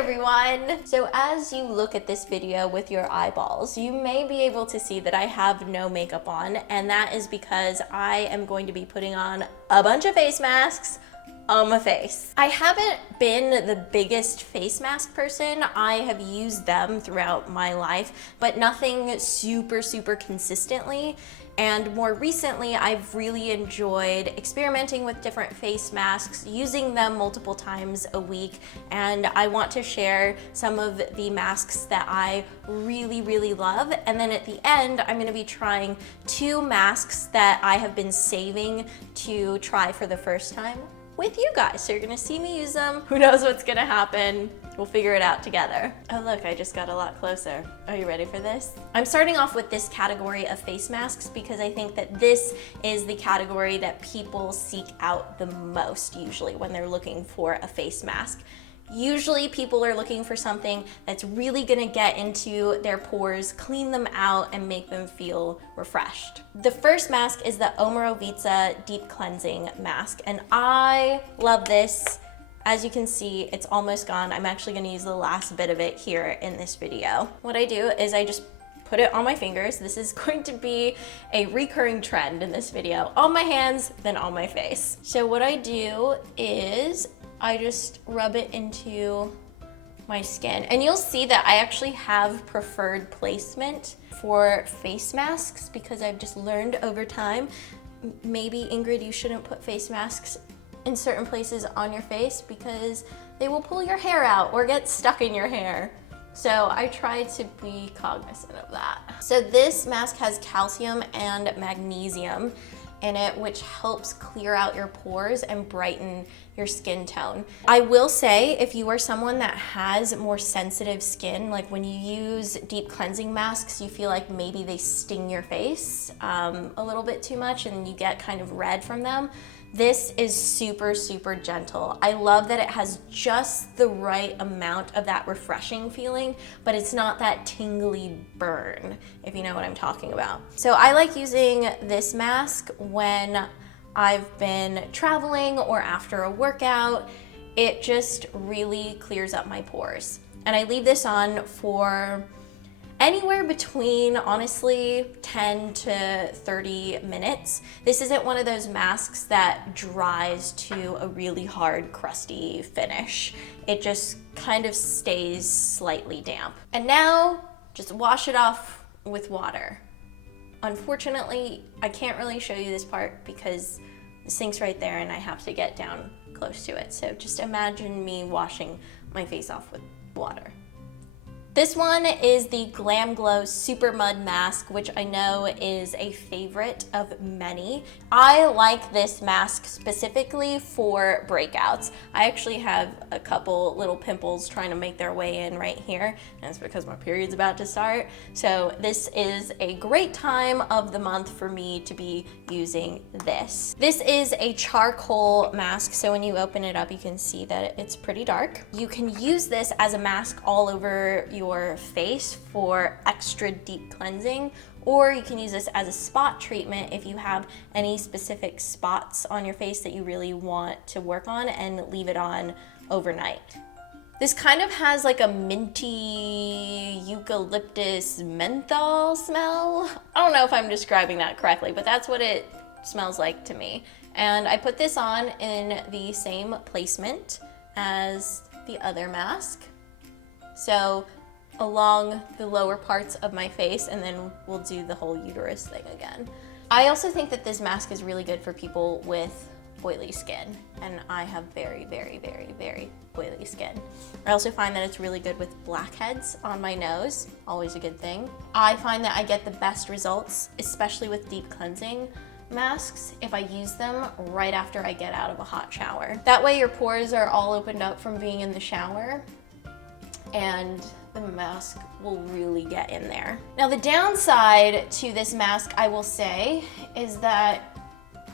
everyone! So as you look at this video with your eyeballs, you may be able to see that I have no makeup on, and that is because I am going to be putting on a bunch of face masks on my face. I haven't been the biggest face mask person. I have used them throughout my life, but nothing super consistently. And more recently, I've really enjoyed experimenting with different face masks, using them multiple times a week, and I want to share some of the masks that I really love. And then at the end, I'm gonna be trying 2 masks that I have been saving to try for the first time with you guys. So you're gonna see me use them. Who knows what's gonna happen? We'll figure it out together. Oh look, I just got a lot closer. Are you ready for this? I'm starting off with this category of face masks because I think that this is the category that people seek out the most usually when they're looking for a face mask. Usually people are looking for something that's really gonna get into their pores, clean them out, and make them feel refreshed. The first mask is the Omorovicza Deep Cleansing Mask, and I love this. As you can see, it's almost gone. I'm actually gonna use the last bit of it here in this video. What I do is I just put it on my fingers. This is going to be a recurring trend in this video. On my hands, then on my face. So what I do is I just rub it into my skin. And you'll see that I actually have preferred placement for face masks because I've just learned over time, maybe Ingrid, you shouldn't put face masks in certain places on your face because they will pull your hair out or get stuck in your hair. So I try to be cognizant of that. So this mask has calcium and magnesium in it, which helps clear out your pores and brighten your skin tone. I will say, if you are someone that has more sensitive skin, like when you use deep cleansing masks, you feel like maybe they sting your face a little bit too much and you get kind of red from them, this is super gentle. I love that it has just the right amount of that refreshing feeling, but it's not that tingly burn, if you know what I'm talking about. So I like using this mask when I've been traveling or after a workout. It just really clears up my pores. And I leave this on for anywhere between, honestly, 10 to 30 minutes. This isn't one of those masks that dries to a really hard, crusty finish. It just kind of stays slightly damp. And now, just wash it off with water. Unfortunately, I can't really show you this part because the sink's right there and I have to get down close to it. So just imagine me washing my face off with water. This one is the GlamGlow Super Mud Mask, which I know is a favorite of many. I like this mask specifically for breakouts. I actually have a couple little pimples trying to make their way in right here, and it's because my period's about to start. So this is a great time of the month for me to be using this. This is a charcoal mask, so when you open it up, you can see that it's pretty dark. You can use this as a mask all over your face for extra deep cleansing, or you can use this as a spot treatment if you have any specific spots on your face that you really want to work on, and leave it on overnight. This kind of has like a minty eucalyptus menthol smell. I don't know if I'm describing that correctly, but that's what it smells like to me. And I put this on in the same placement as the other mask. So along the lower parts of my face, and then we'll do the whole uterus thing again. I also think that this mask is really good for people with oily skin, and I have very oily skin. I also find that it's really good with blackheads on my nose, always a good thing. I find that I get the best results, especially with deep cleansing masks, if I use them right after I get out of a hot shower. That way your pores are all opened up from being in the shower, and the mask will really get in there. Now the downside to this mask, I will say, is that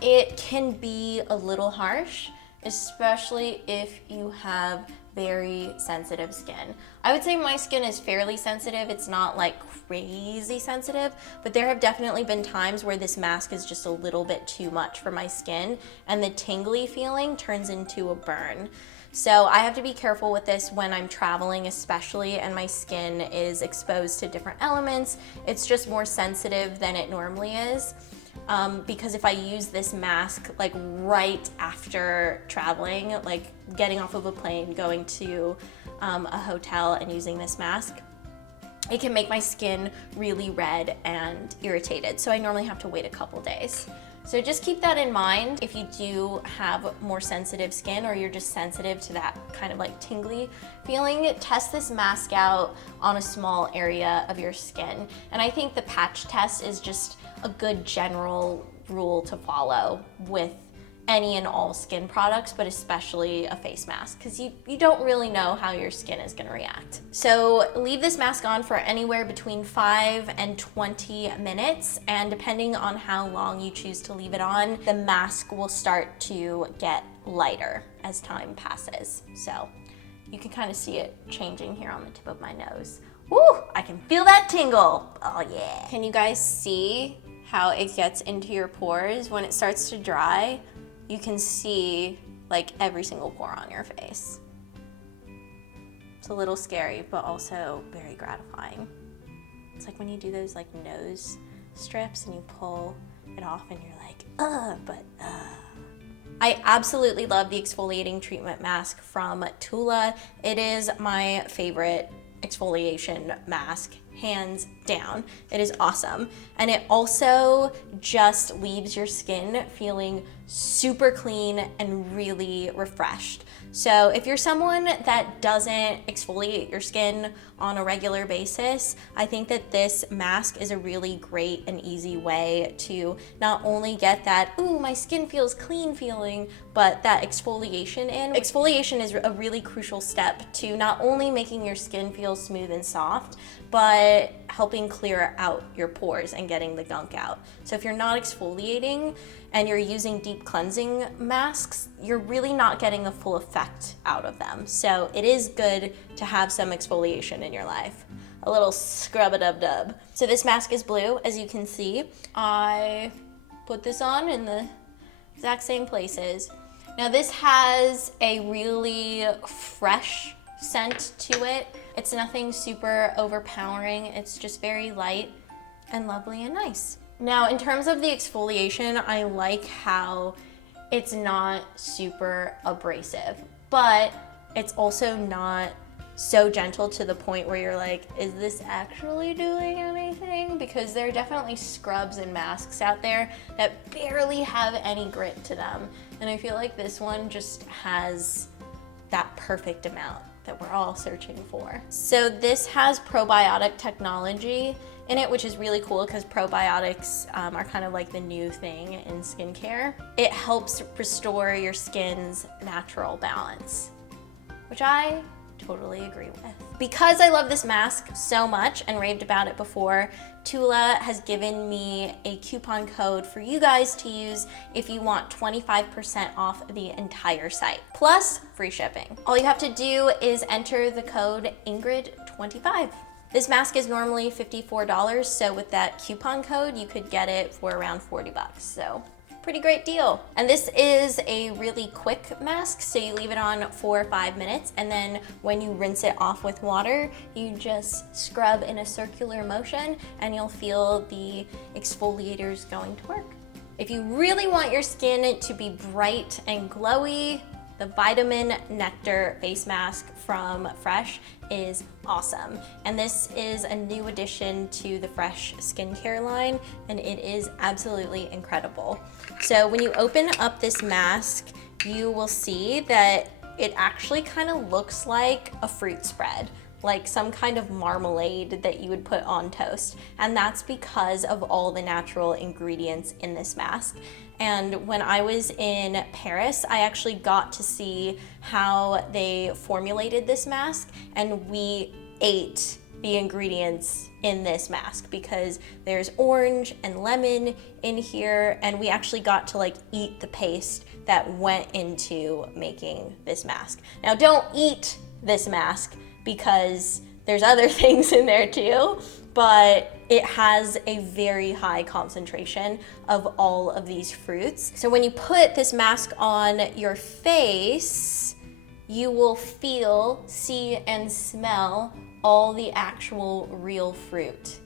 it can be a little harsh, especially if you have very sensitive skin. I would say my skin is fairly sensitive. It's not like crazy sensitive, but there have definitely been times where this mask is just a little bit too much for my skin and the tingly feeling turns into a burn. So I have to be careful with this when I'm traveling especially, and my skin is exposed to different elements. It's just more sensitive than it normally is. Because if I use this mask like right after traveling, like getting off of a plane, going to a hotel and using this mask, it can make my skin really red and irritated. So I normally have to wait a couple days. So just keep that in mind if you do have more sensitive skin, or you're just sensitive to that kind of like tingly feeling. Test this mask out on a small area of your skin. And I think the patch test is just a good general rule to follow with any and all skin products, but especially a face mask, because you don't really know how your skin is gonna react. So leave this mask on for anywhere between 5 and 20 minutes, and depending on how long you choose to leave it on, the mask will start to get lighter as time passes. So you can kind of see it changing here on the tip of my nose. Woo, I can feel that tingle. Oh yeah. Can you guys see how it gets into your pores? When it starts to dry, you can see like every single pore on your face. It's a little scary, but also very gratifying. It's like when you do those like nose strips and you pull it off and you're like, I absolutely love the exfoliating treatment mask from Tula. It is my favorite exfoliation mask, hands down. It is awesome. And it also just leaves your skin feeling super clean and really refreshed. So if you're someone that doesn't exfoliate your skin on a regular basis, I think that this mask is a really great and easy way to not only get that, ooh, my skin feels clean feeling, but that exfoliation in. Exfoliation is a really crucial step to not only making your skin feel smooth and soft, but helping clear out your pores and getting the gunk out. So if you're not exfoliating and you're using deep cleansing masks, you're really not getting the full effect out of them. So it is good to have some exfoliation in your life. A little scrub-a-dub-dub. So this mask is blue, as you can see. I put this on in the exact same places. Now this has a really fresh scent to it. It's nothing super overpowering. It's just very light and lovely and nice. Now, in terms of the exfoliation, I like how it's not super abrasive, but it's also not so gentle to the point where you're like, is this actually doing anything? Because there are definitely scrubs and masks out there that barely have any grit to them. And I feel like this one just has that perfect amount that we're all searching for. So this has probiotic technology in it, which is really cool because probiotics are kind of like the new thing in skincare. It helps restore your skin's natural balance, which I totally agree with. Because I love this mask so much and raved about it before, Tula has given me a coupon code for you guys to use if you want 25% off the entire site, plus free shipping. All you have to do is enter the code Ingrid25. This mask is normally $54, so with that coupon code, you could get it for around 40 bucks. So pretty great deal. And this is a really quick mask, so you leave it on for 5 minutes, and then when you rinse it off with water, you just scrub in a circular motion and you'll feel the exfoliators going to work. If you really want your skin to be bright and glowy, the Vitamin Nectar face mask from Fresh is awesome. And this is a new addition to the Fresh skincare line, and it is absolutely incredible. So when you open up this mask, you will see that it actually kind of looks like a fruit spread, like some kind of marmalade that you would put on toast. And that's because of all the natural ingredients in this mask. And when I was in Paris, I actually got to see how they formulated this mask, and we ate the ingredients in this mask because there's orange and lemon in here, and we actually got to like eat the paste that went into making this mask. Now don't eat this mask because there's other things in there too, but it has a very high concentration of all of these fruits. So when you put this mask on your face, you will feel, see, and smell all the actual real fruit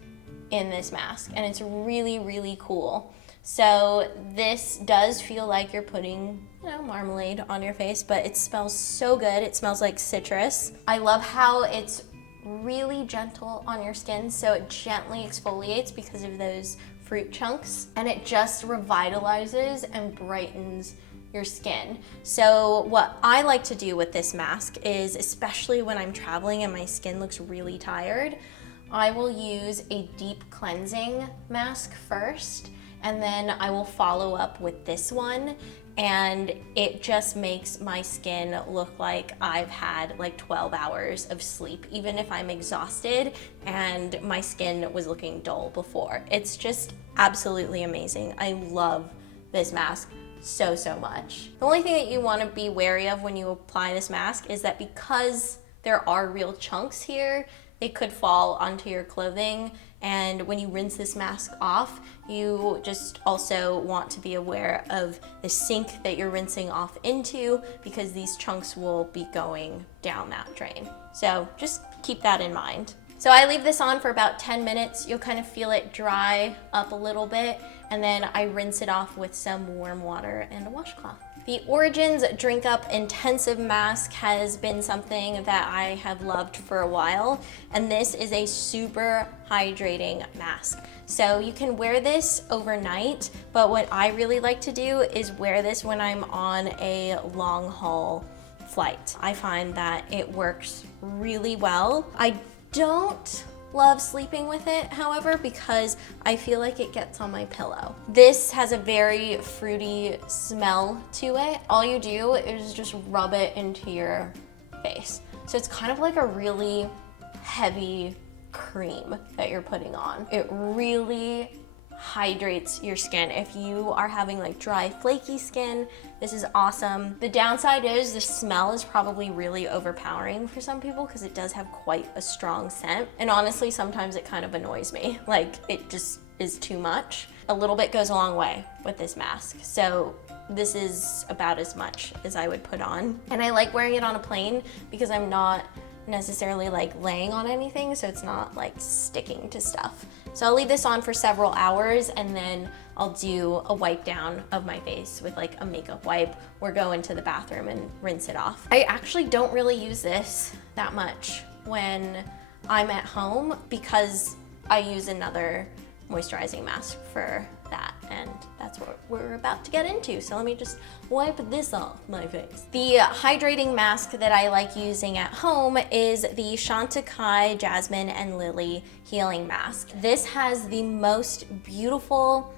in this mask, and it's really, really cool. So this does feel like you're putting, marmalade on your face, but it smells so good. It smells like citrus. I love how it's really gentle on your skin, so it gently exfoliates because of those fruit chunks, and it just revitalizes and brightens your skin. So what I like to do with this mask is, especially when I'm traveling and my skin looks really tired, I will use a deep cleansing mask first, and then I will follow up with this one, and it just makes my skin look like I've had like 12 hours of sleep, even if I'm exhausted and my skin was looking dull before. It's just absolutely amazing. I love this mask so much. The only thing that you want to be wary of when you apply this mask is that because there are real chunks here, it could fall onto your clothing, and when you rinse this mask off, you just also want to be aware of the sink that you're rinsing off into, because these chunks will be going down that drain. So just keep that in mind. So I leave this on for about 10 minutes. You'll kind of feel it dry up a little bit, and then I rinse it off with some warm water and a washcloth. The Origins Drink Up Intensive Mask has been something that I have loved for a while, and this is a super hydrating mask. So you can wear this overnight, but what I really like to do is wear this when I'm on a long haul flight. I find that it works really well. I don't love sleeping with it, however, because I feel like it gets on my pillow. This has a very fruity smell to it. All you do is just rub it into your face. So it's kind of like a really heavy cream that you're putting on. It really hydrates your skin. If you are having like dry, flaky skin, this is awesome. The downside is the smell is probably really overpowering for some people because it does have quite a strong scent. And honestly, sometimes it kind of annoys me. Like, it just is too much. A little bit goes a long way with this mask. So this is about as much as I would put on. And I like wearing it on a plane because I'm not necessarily like laying on anything, so it's not like sticking to stuff. So I'll leave this on for several hours, and then I'll do a wipe down of my face with like a makeup wipe, or go into the bathroom and rinse it off. I actually don't really use this that much when I'm at home because I use another moisturizing mask for that, and that's what we're about to get into. So let me just wipe this off my face. The hydrating mask that I like using at home is the Chantecaille Jasmine and Lily Healing Mask. This has the most beautiful,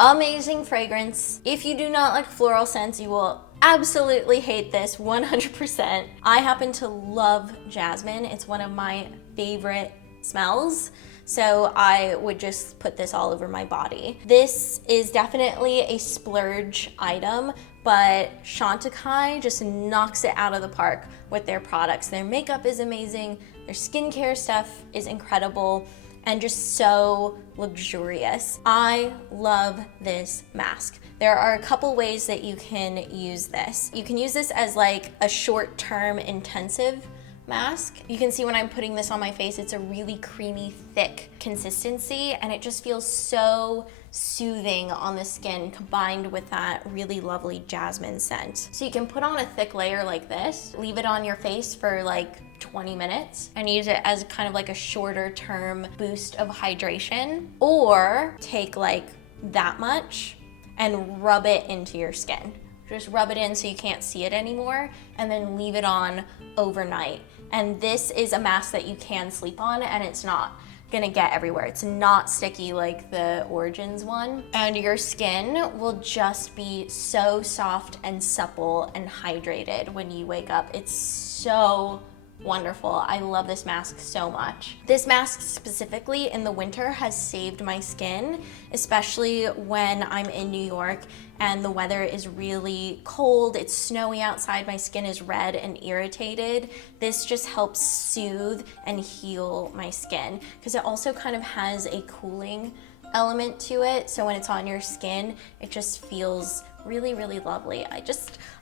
amazing fragrance. If you do not like floral scents, you will absolutely hate this 100%. I happen to love jasmine. It's one of my favorite smells. So I would just put this all over my body. This is definitely a splurge item, but Chantecaille just knocks it out of the park with their products. Their makeup is amazing, their skincare stuff is incredible, and just so luxurious. I love this mask. There are a couple ways that you can use this. You can use this as like a short-term intensive mask. You can see when I'm putting this on my face, it's a really creamy, thick consistency, and it just feels so soothing on the skin, combined with that really lovely jasmine scent. So you can put on a thick layer like this, leave it on your face for like 20 minutes, and use it as kind of like a shorter term boost of hydration, or take like that much and rub it into your skin. Just rub it in so you can't see it anymore, and then leave it on overnight. And this is a mask that you can sleep on, and it's not gonna get everywhere. It's not sticky like the Origins one. And your skin will just be so soft and supple and hydrated when you wake up. It's so wonderful. I love this mask so much. This mask specifically in the winter has saved my skin, especially when I'm in New York and the weather is really cold, it's snowy outside, my skin is red and irritated. This just helps soothe and heal my skin, because it also kind of has a cooling element to it. So when it's on your skin, it just feels really, really lovely.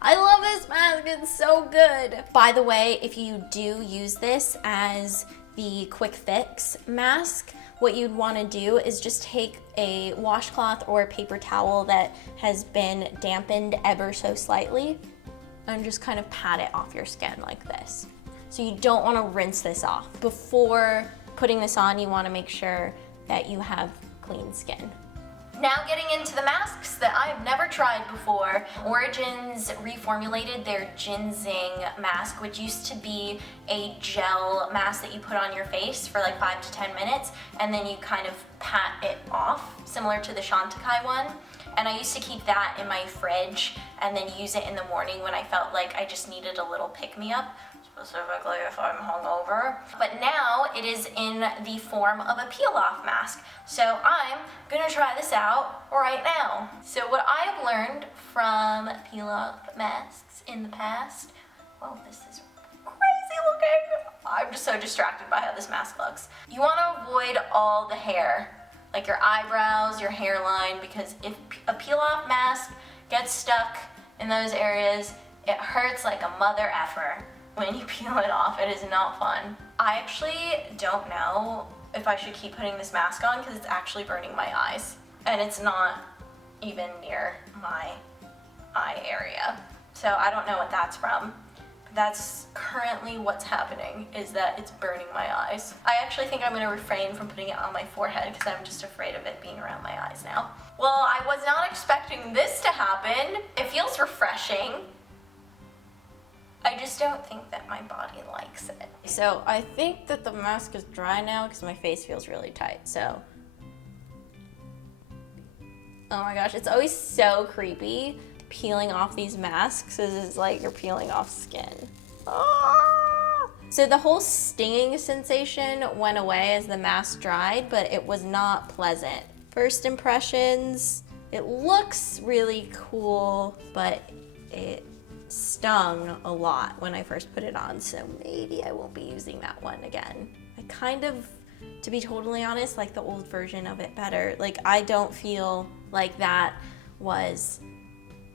I love this mask, it's so good. By the way, if you do use this as the quick fix mask, what you'd want to do is just take a washcloth or a paper towel that has been dampened ever so slightly and just kind of pat it off your skin like this. So you don't want to rinse this off. Before putting this on, you want to make sure that you have clean skin. Now getting into the masks that I have never tried before. Origins reformulated their GinZing mask, which used to be a gel mask that you put on your face for like 5 to 10 minutes, and then you kind of pat it off, similar to the Chantecaille one. And I used to keep that in my fridge and then use it in the morning when I felt like I just needed a little pick-me-up, specifically if I'm hungover. But now it is in the form of a peel-off mask. So I'm gonna try this out right now. So what I have learned from peel-off masks in the past, whoa, this is crazy looking. I'm just so distracted by how this mask looks. You wanna avoid all the hair, like your eyebrows, your hairline, because if a peel-off mask gets stuck in those areas, it hurts like a mother effer. When you peel it off, it is not fun. I actually don't know if I should keep putting this mask on because it's actually burning my eyes. And it's not even near my eye area. So I don't know what that's from. That's currently what's happening, is that it's burning my eyes. I actually think I'm gonna refrain from putting it on my forehead because I'm just afraid of it being around my eyes now. Well, I was not expecting this to happen. It feels refreshing. I just don't think that my body likes it. So I think that the mask is dry now because my face feels really tight, so. Oh my gosh, it's always so creepy peeling off these masks. It's like you're peeling off skin. Ah! So the whole stinging sensation went away as the mask dried, but it was not pleasant. First impressions, it looks really cool, but it stung a lot when I first put it on, so maybe I won't be using that one again. I kind of, to be totally honest, like the old version of it better. Like, I don't feel like that was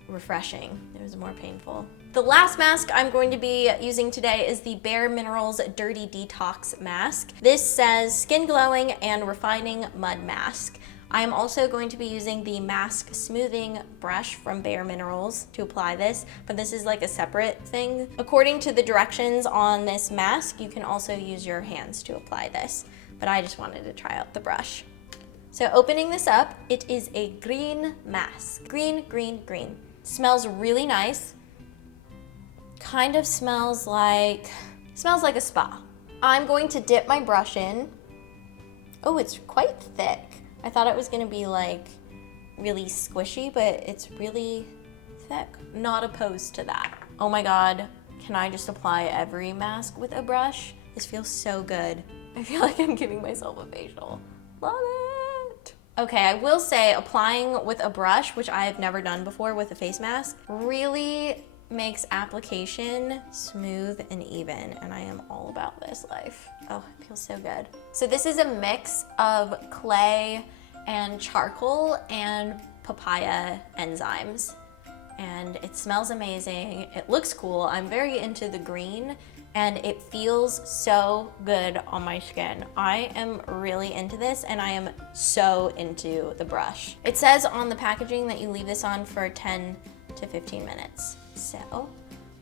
refreshing. It was more painful. The last mask I'm going to be using today is the bareMinerals Dirty Detox Mask. This says skin glowing and refining mud mask. I am also going to be using the mask smoothing brush from bareMinerals to apply this, but this is like a separate thing. According to the directions on this mask, you can also use your hands to apply this, but I just wanted to try out the brush. So opening this up, it is a green mask. Green, green, green. Smells really nice. Kind of smells like a spa. I'm going to dip my brush in. Oh, it's quite thick. I thought it was gonna be like really squishy, but it's really thick. Not opposed to that. Oh my God, can I just apply every mask with a brush? This feels so good. I feel like I'm giving myself a facial. Love it. Okay, I will say applying with a brush, which I have never done before with a face mask, really makes application smooth and even, and I am all about this life. Oh, it feels so good. So this is a mix of clay and charcoal and papaya enzymes, and it smells amazing. It looks cool. I'm very into the green, and it feels so good on my skin. I am really into this, and I am so into the brush. It says on the packaging that you leave this on for 10 to 15 minutes. So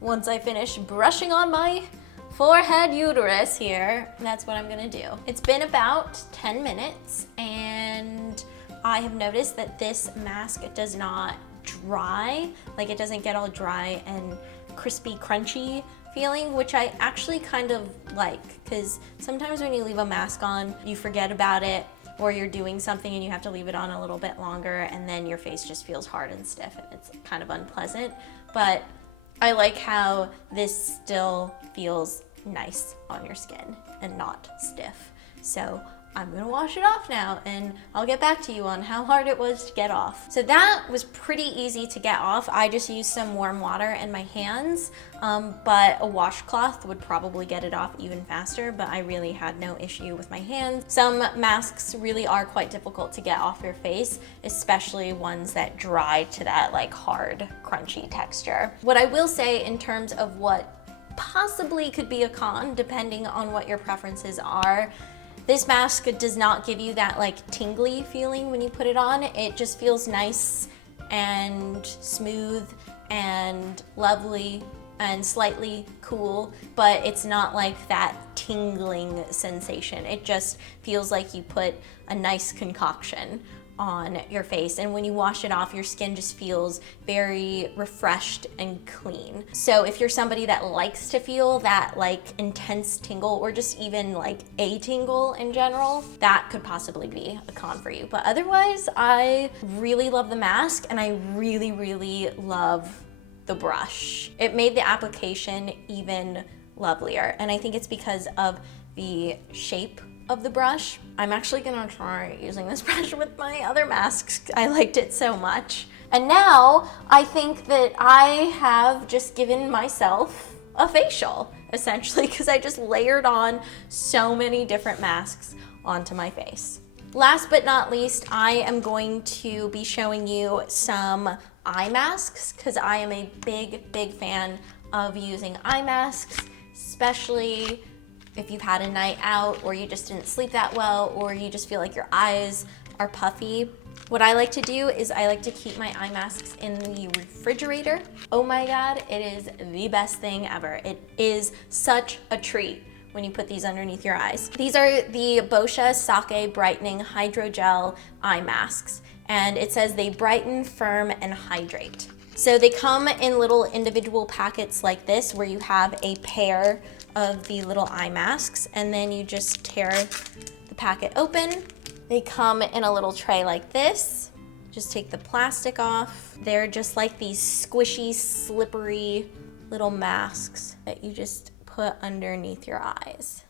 once I finish brushing on my forehead uterus here, that's what I'm gonna do. It's been about 10 minutes and I have noticed that this mask does not dry, like it doesn't get all dry and crispy, crunchy feeling, which I actually kind of like, because sometimes when you leave a mask on, you forget about it, or you're doing something and you have to leave it on a little bit longer and then your face just feels hard and stiff and it's kind of unpleasant. But I like how this still feels nice on your skin and not stiff. So I'm gonna wash it off now, and I'll get back to you on how hard it was to get off. So that was pretty easy to get off. I just used some warm water in my hands, but a washcloth would probably get it off even faster, but I really had no issue with my hands. Some masks really are quite difficult to get off your face, especially ones that dry to that like hard, crunchy texture. What I will say in terms of what possibly could be a con, depending on what your preferences are, this mask does not give you that like tingly feeling when you put it on. It just feels nice and smooth and lovely and slightly cool, but it's not like that tingling sensation. It just feels like you put a nice concoction on your face, and when you wash it off, your skin just feels very refreshed and clean. So if you're somebody that likes to feel that like intense tingle, or just even like a tingle in general, that could possibly be a con for you. But otherwise, I really love the mask, and I really, really love the brush. It made the application even lovelier, and I think it's because of the shape of the brush. I'm actually gonna try using this brush with my other masks. I liked it so much. And now I think that I have just given myself a facial, essentially, because I just layered on so many different masks onto my face. Last but not least, I am going to be showing you some eye masks, because I am a big, big fan of using eye masks, especially if you've had a night out, or you just didn't sleep that well, or you just feel like your eyes are puffy. What I like to do is I like to keep my eye masks in the refrigerator. Oh my God, it is the best thing ever. It is such a treat when you put these underneath your eyes. These are the Boscia Sake Brightening Hydrogel eye masks, and it says they brighten, firm, and hydrate. So they come in little individual packets like this, where you have a pair of the little eye masks, and then you just tear the packet open. They come in a little tray like this. Just take the plastic off. They're just like these squishy, slippery little masks that you just put underneath your eyes,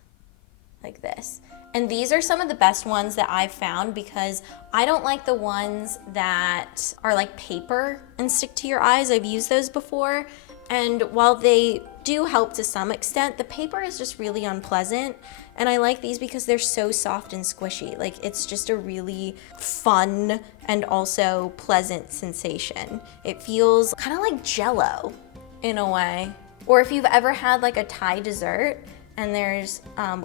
like this. And these are some of the best ones that I've found, because I don't like the ones that are like paper and stick to your eyes. I've used those before, and while they do help to some extent, the paper is just really unpleasant. And I like these because they're so soft and squishy. Like, it's just a really fun and also pleasant sensation. It feels kind of like Jell-O in a way. Or if you've ever had like a Thai dessert and there's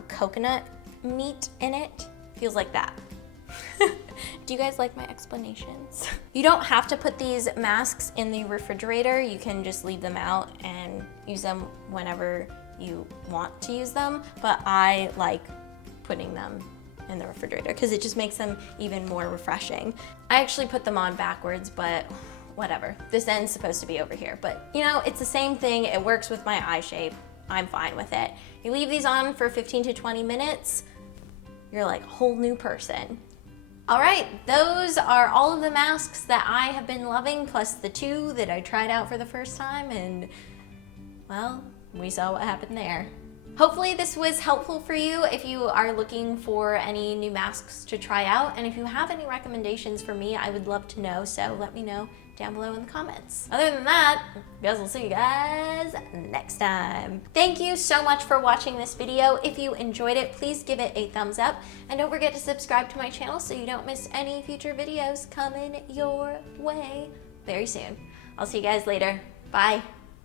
coconut meat in it, feels like that. Do you guys like my explanations? You don't have to put these masks in the refrigerator. You can just leave them out and use them whenever you want to use them, but I like putting them in the refrigerator because it just makes them even more refreshing. I actually put them on backwards, but whatever. This end's supposed to be over here, but you know, it's the same thing. It works with my eye shape. I'm fine with it. You leave these on for 15 to 20 minutes, you're like a whole new person. All right, those are all of the masks that I have been loving, plus the 2 that I tried out for the first time, and well, we saw what happened there. Hopefully this was helpful for you if you are looking for any new masks to try out, and if you have any recommendations for me, I would love to know, so let me know down below in the comments. Other than that, I guess I'll see you guys next time. Thank you so much for watching this video. If you enjoyed it, please give it a thumbs up, and don't forget to subscribe to my channel so you don't miss any future videos coming your way very soon. I'll see you guys later. Bye.